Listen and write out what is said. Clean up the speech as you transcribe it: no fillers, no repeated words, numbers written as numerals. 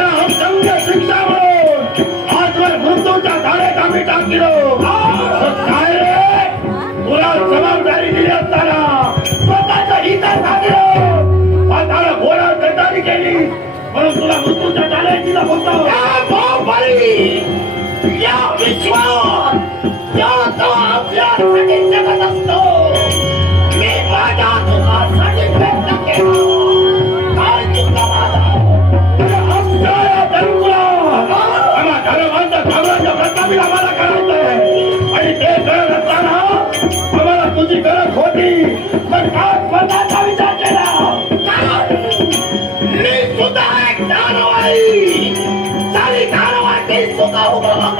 हम समझे शिक्षा म्हणून आजवर मृत्यूच्या धारेत आम्ही टाकलो. काय रे, तुला जबाबदारी दिली असताना स्वतःच्या हितात साधलं, स्वतःला घोडा गद्दारी केली म्हणून तुला मृत्यूच्या धारेत दिला होता. या विश्वात या तो आपल्यासाठी जगत असतो. मी माझ्या दुःखासाठी प्रयत्न केला. काय चुकला माझा? आमच्या धर्माला आम्हा धर्मांच्या साम्राज्य प्रस्थापित आम्हाला करायचंय आणि ते करत असताना आम्हाला तुझी गरज होती. पण आज स्वतःचा विचार केला. मी सुद्धा एक दानव आहे. सारी दानवाची सुद्धा उभं राहतो.